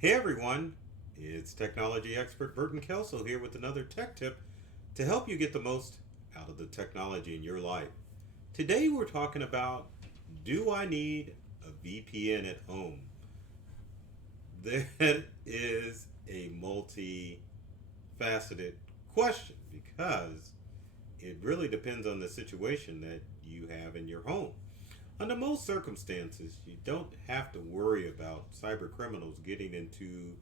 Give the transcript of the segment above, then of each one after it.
Hey everyone, it's technology expert Burton Kelso here with another tech tip to help you get the most out of the technology in your life. Today we're talking about, do I need a VPN at home? That is a multifaceted question because it really depends on the situation that you have in your home. Under most circumstances, you don't have to worry about cyber criminals getting into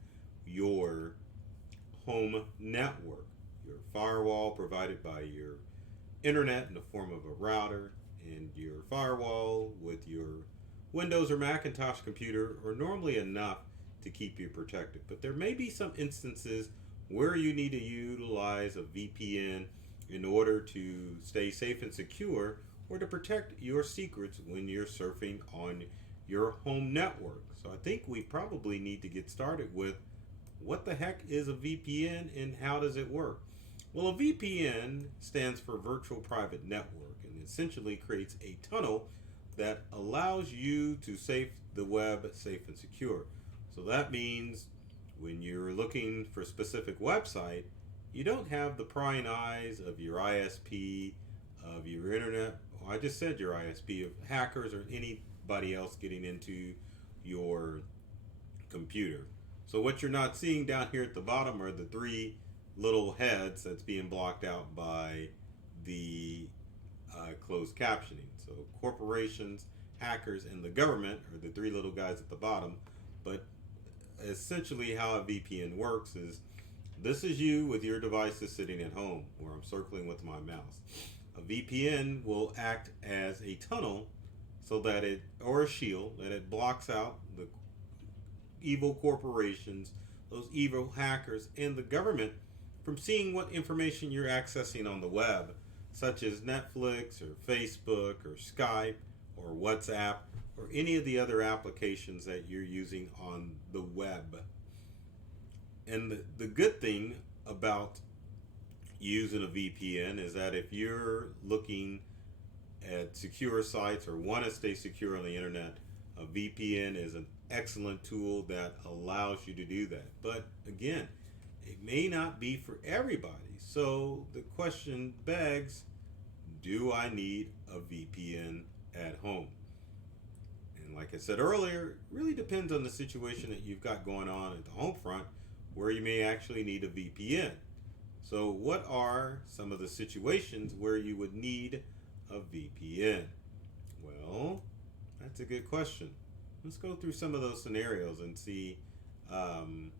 your home network. Your firewall provided by your internet in the form of a router and your firewall with your Windows or Macintosh computer are normally enough to keep you protected. But there may be some instances where you need to utilize a VPN in order to stay safe and secure or to protect your secrets when you're surfing on your home network. So I think we probably need to get started with what the heck is a VPN and how does it work? Well, a VPN stands for Virtual Private Network and essentially creates a tunnel that allows you to safe the web safe and secure. So that means when you're looking for a specific website, you don't have the prying eyes of your ISP, of your internet, I just said your ISP, of hackers or anybody else getting into your computer. So what you're not seeing down here at the bottom are the three little heads that's being blocked out by the closed captioning. So corporations, hackers, and the government are the three little guys at the bottom. But essentially how a VPN works is this is you with your devices sitting at home where I'm circling with my mouse. A VPN will act as a tunnel so that it, or a shield, that it blocks out the evil corporations, those evil hackers, and the government from seeing what information you're accessing on the web, such as Netflix or Facebook or Skype or WhatsApp or any of the other applications that you're using on the web. And the good thing about using a VPN is that if you're looking at secure sites or want to stay secure on the internet, a VPN is an excellent tool that allows you to do that. But again, it may not be for everybody. So the question begs, do I need a VPN at home? And like I said earlier, it really depends on the situation that you've got going on at the home front where you may actually need a VPN. So, what are some of the situations where you would need a VPN? Well, that's a good question. Let's go through some of those scenarios and see um,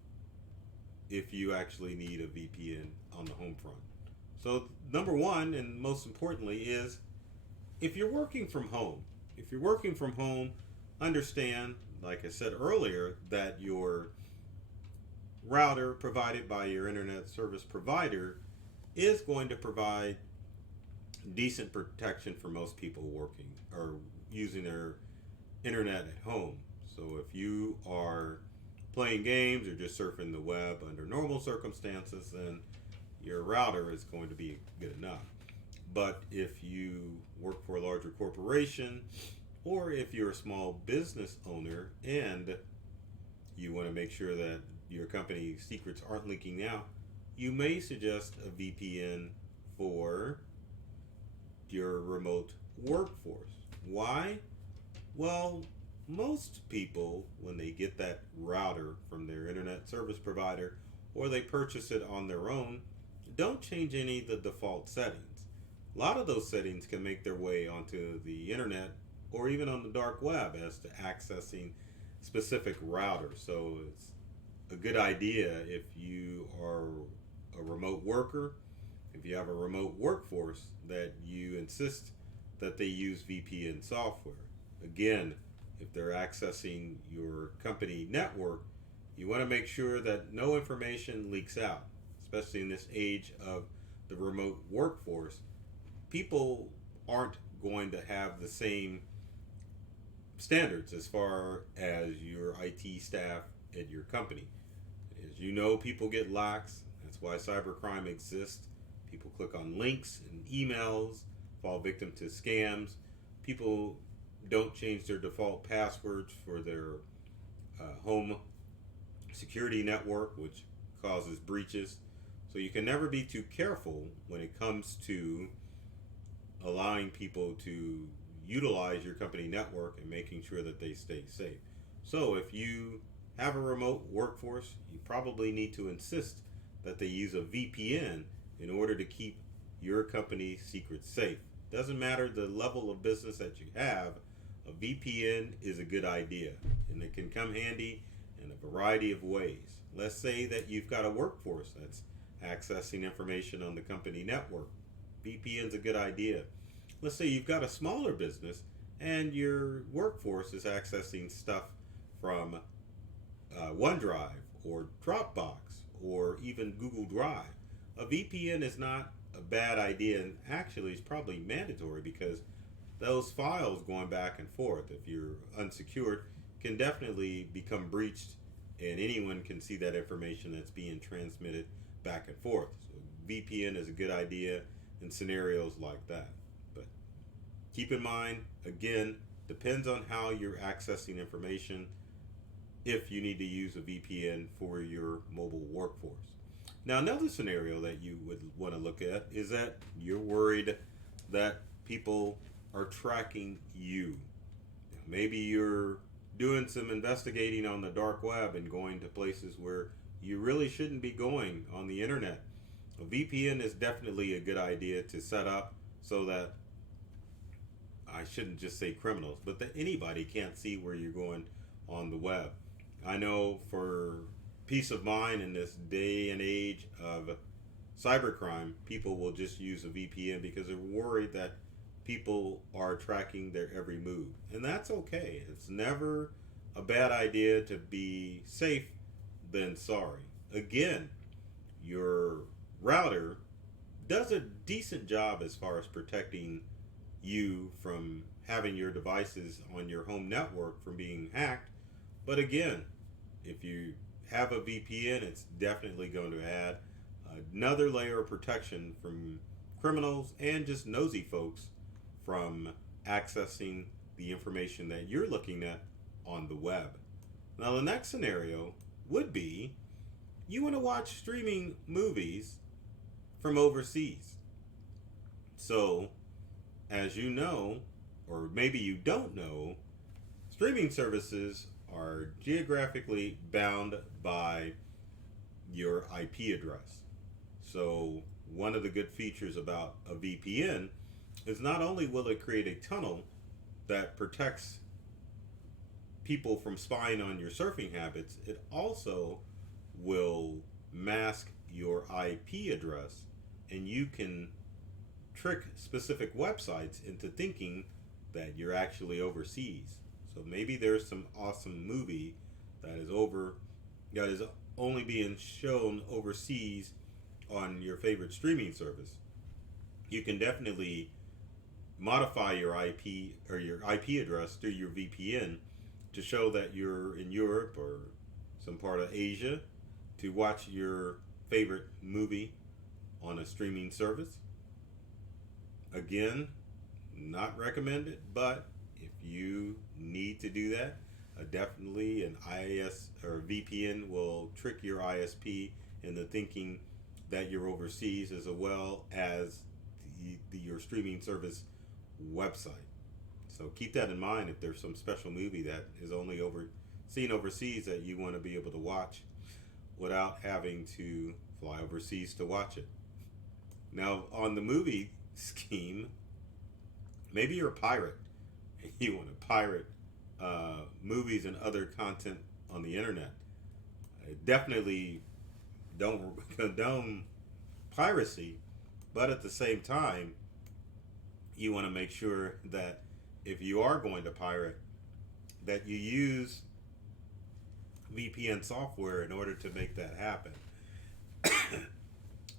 if you actually need a VPN on the home front. So, number one, and most importantly, is if you're working from home. If you're working from home, understand, like I said earlier, that your router provided by your internet service provider is going to provide decent protection for most people working or using their internet at home. So if you are playing games or just surfing the web under normal circumstances, then your router is going to be good enough. But if you work for a larger corporation or if you're a small business owner and you want to make sure that your company secrets aren't leaking out, you may suggest a VPN for your remote workforce. Why? Well, most people, when they get that router from their internet service provider or they purchase it on their own, don't change any of the default settings. A lot of those settings can make their way onto the internet or even on the dark web as to accessing specific routers. So it's a good idea if you are a remote worker, if you have a remote workforce, that you insist that they use VPN software. Again, if they're accessing your company network, you want to make sure that no information leaks out, especially in this age of the remote workforce. People aren't going to have the same standards as far as your IT staff at your company. As you know, people get lax. That's why cybercrime exists. People click on links and emails, fall victim to scams. People don't change their default passwords for their home security network, which causes breaches. So you can never be too careful when it comes to allowing people to utilize your company network and making sure that they stay safe. So if you have a remote workforce, you probably need to insist that they use a VPN in order to keep your company's secrets safe. Doesn't matter the level of business that you have, a VPN is a good idea, and it can come handy in a variety of ways. Let's say that you've got a workforce that's accessing information on the company network. VPN's a good idea. Let's say you've got a smaller business and your workforce is accessing stuff from OneDrive or Dropbox or even Google Drive. A VPN is not a bad idea, and actually it's probably mandatory, because those files going back and forth, if you're unsecured, can definitely become breached, and anyone can see that information that's being transmitted back and forth. So VPN is a good idea in scenarios like that. But keep in mind, again, depends on how you're accessing information if you need to use a VPN for your mobile workforce. Now, another scenario that you would want to look at is that you're worried that people are tracking you. Maybe you're doing some investigating on the dark web and going to places where you really shouldn't be going on the internet. A VPN is definitely a good idea to set up so that, I shouldn't just say criminals, but that anybody can't see where you're going on the web. I know for peace of mind in this day and age of cybercrime, people will just use a VPN because they're worried that people are tracking their every move. And that's okay. It's never a bad idea to be safe than sorry. Again, your router does a decent job as far as protecting you from having your devices on your home network from being hacked. But again, if you have a VPN, it's definitely going to add another layer of protection from criminals and just nosy folks from accessing the information that you're looking at on the web. Now, the next scenario would be you want to watch streaming movies from overseas. So, as you know, or maybe you don't know, streaming services are geographically bound by your IP address. So one of the good features about a VPN is not only will it create a tunnel that protects people from spying on your surfing habits, it also will mask your IP address, and you can trick specific websites into thinking that you're actually overseas. So maybe there's some awesome movie that is only being shown overseas on your favorite streaming service. You can definitely modify your IP or your IP address through your VPN to show that you're in Europe or some part of Asia to watch your favorite movie on a streaming service. Again, not recommended, but if you need to do that, definitely an IS or VPN will trick your ISP into thinking that you're overseas, as well as your streaming service website. So keep that in mind if there's some special movie that is only seen overseas that you want to be able to watch without having to fly overseas to watch it. Now, on the movie scheme, maybe you're a pirate and you want to pirate movies and other content on the internet. I definitely don't condone piracy, but at the same time, you want to make sure that if you are going to pirate, that you use VPN software in order to make that happen.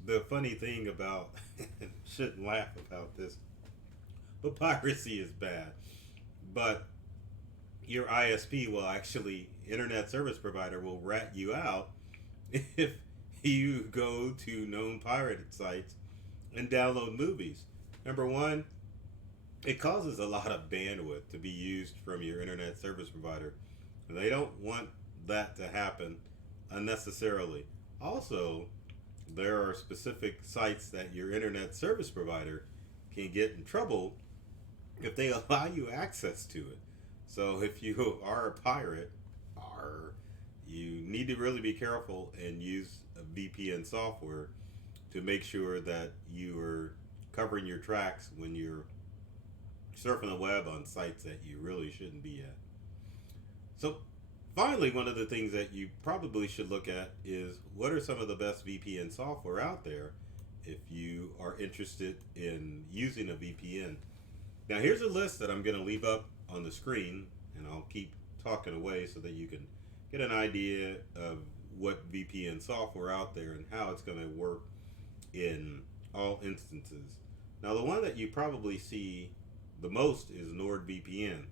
The funny thing about, shouldn't laugh about this, but piracy is bad. But your ISP will actually, internet service provider will rat you out if you go to known pirated sites and download movies. Number one, it causes a lot of bandwidth to be used from your internet service provider. And they don't want that to happen unnecessarily. Also, there are specific sites that your internet service provider can get in trouble if they allow you access to it. So if you are a pirate, or you need to really be careful and use a VPN software to make sure that you are covering your tracks when you're surfing the web on sites that you really shouldn't be at. So, finally, one of the things that you probably should look at is what are some of the best VPN software out there if you are interested in using a VPN. Now, here's a list that I'm going to leave up on the screen, and I'll keep talking away so that you can get an idea of what VPN software out there and how it's going to work in all instances. Now, the one that you probably see the most is NordVPN.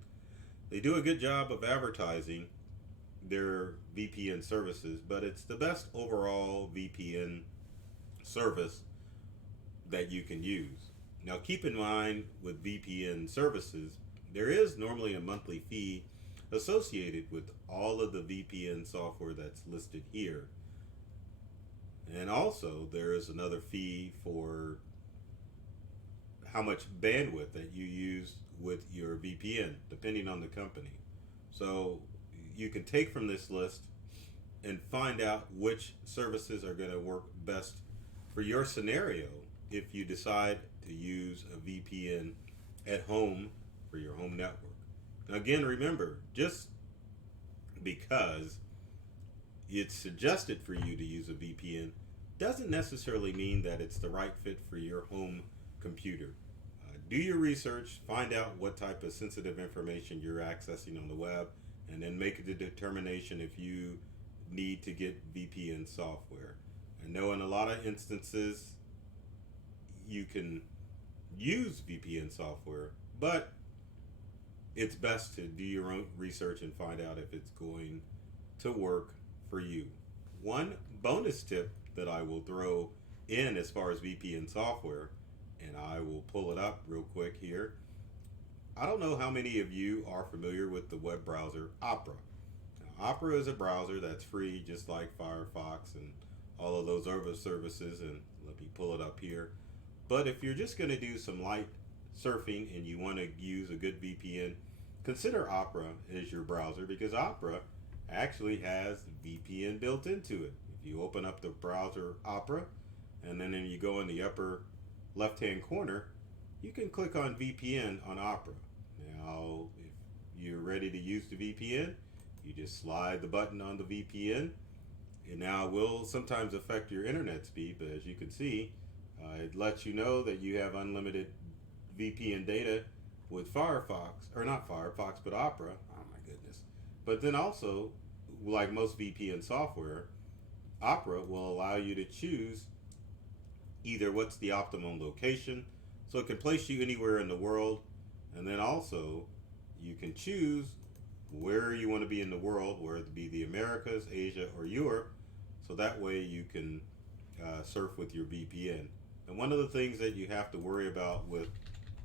They do a good job of advertising their VPN services, but it's the best overall VPN service that you can use. Now, keep in mind with VPN services, there is normally a monthly fee associated with all of the VPN software that's listed here. And also, there is another fee for how much bandwidth that you use with your VPN, depending on the company. So you can take from this list and find out which services are going to work best for your scenario if you decide to use a VPN at home for your home network. Now, again, remember, just because it's suggested for you to use a VPN doesn't necessarily mean that it's the right fit for your home computer. Do your research, find out what type of sensitive information you're accessing on the web, and then make a determination if you need to get VPN software. I know in a lot of instances you can use VPN software, but it's best to do your own research and find out if it's going to work for you. One bonus tip that I will throw in as far as VPN software, and I will pull it up real quick here. I don't know how many of you are familiar with the web browser Opera. Now, Opera is a browser that's free, just like Firefox and all of those other services, and let me pull it up here. But if you're just going to do some light surfing and you want to use a good VPN, consider Opera as your browser, because Opera actually has VPN built into it. If you open up the browser Opera, and then you go in the upper left hand corner, you can click on VPN on Opera. Now, if you're ready to use the VPN, you just slide the button on the VPN. And now it will sometimes affect your internet speed, but as you can see, it lets you know that you have unlimited VPN data with Firefox, or not Firefox, but Opera. Oh my goodness. But then also, like most VPN software, Opera will allow you to choose either what's the optimal location, so it can place you anywhere in the world, and then also you can choose where you want to be in the world, whether it be the Americas, Asia, or Europe, so that way you can surf with your VPN. And one of the things that you have to worry about with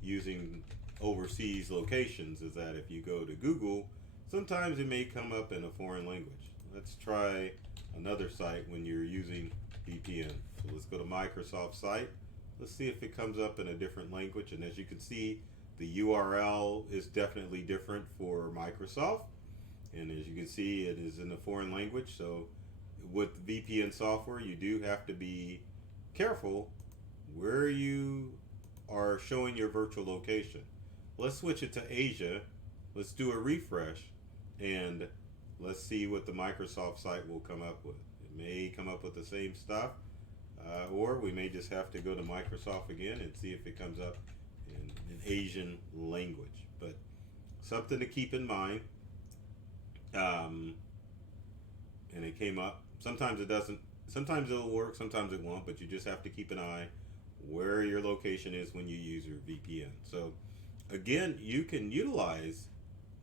using overseas locations is that if you go to Google, sometimes it may come up in a foreign language. Let's try another site when you're using VPN. So let's go to Microsoft site. Let's see if it comes up in a different language. And as you can see, the URL is definitely different for Microsoft. And as you can see, it is in a foreign language. So with VPN software, you do have to be careful where you are showing your virtual location. Let's switch it to Asia. Let's do a refresh, and let's see what the Microsoft site will come up with. It may come up with the same stuff, or we may just have to go to Microsoft again and see if it comes up in an Asian language. But something to keep in mind. And it came up. Sometimes it doesn't. Sometimes it'll work, sometimes it won't, but you just have to keep an eye where your location is when you use your VPN. So again, you can utilize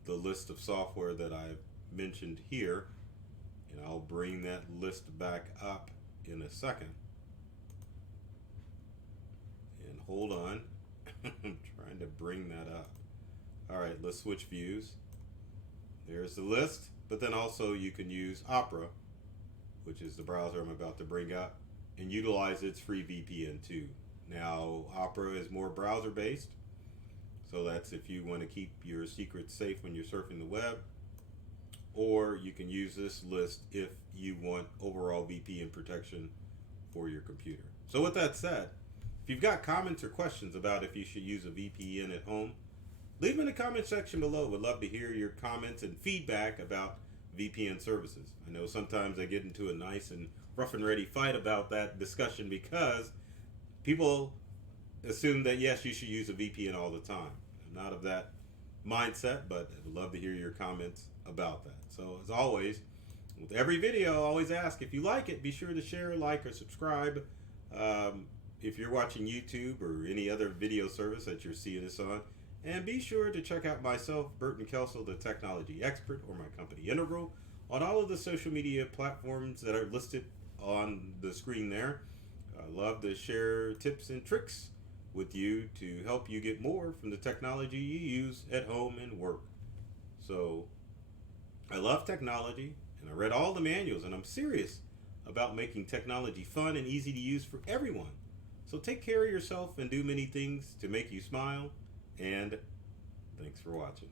the list of software that I've mentioned here, and I'll bring that list back up in a second. And hold on, I'm trying to bring that up. All right, let's switch views. There's the list, but then also you can use Opera which is the browser I'm about to bring up, and utilize its free VPN too. Now, Opera is more browser based, so that's if you want to keep your secrets safe when you're surfing the web, or you can use this list if you want overall VPN protection for your computer. So with that said, if you've got comments or questions about if you should use a VPN at home, leave them in the comment section below. Would love to hear your comments and feedback about VPN services. I know sometimes I get into a nice and rough and ready fight about that discussion because people assume that yes, you should use a VPN all the time. I'm not of that mindset, but I would love to hear your comments about that. So as always, with every video, I always ask if you like it, be sure to share, like, or subscribe. If you're watching YouTube or any other video service that you're seeing this on. And be sure to check out myself, Burton Kelso, the technology expert, or my company Integral, on all of the social media platforms that are listed on the screen there. I love to share tips and tricks with you to help you get more from the technology you use at home and work. So, I love technology, and I read all the manuals, and I'm serious about making technology fun and easy to use for everyone. So take care of yourself and do many things to make you smile. And thanks for watching.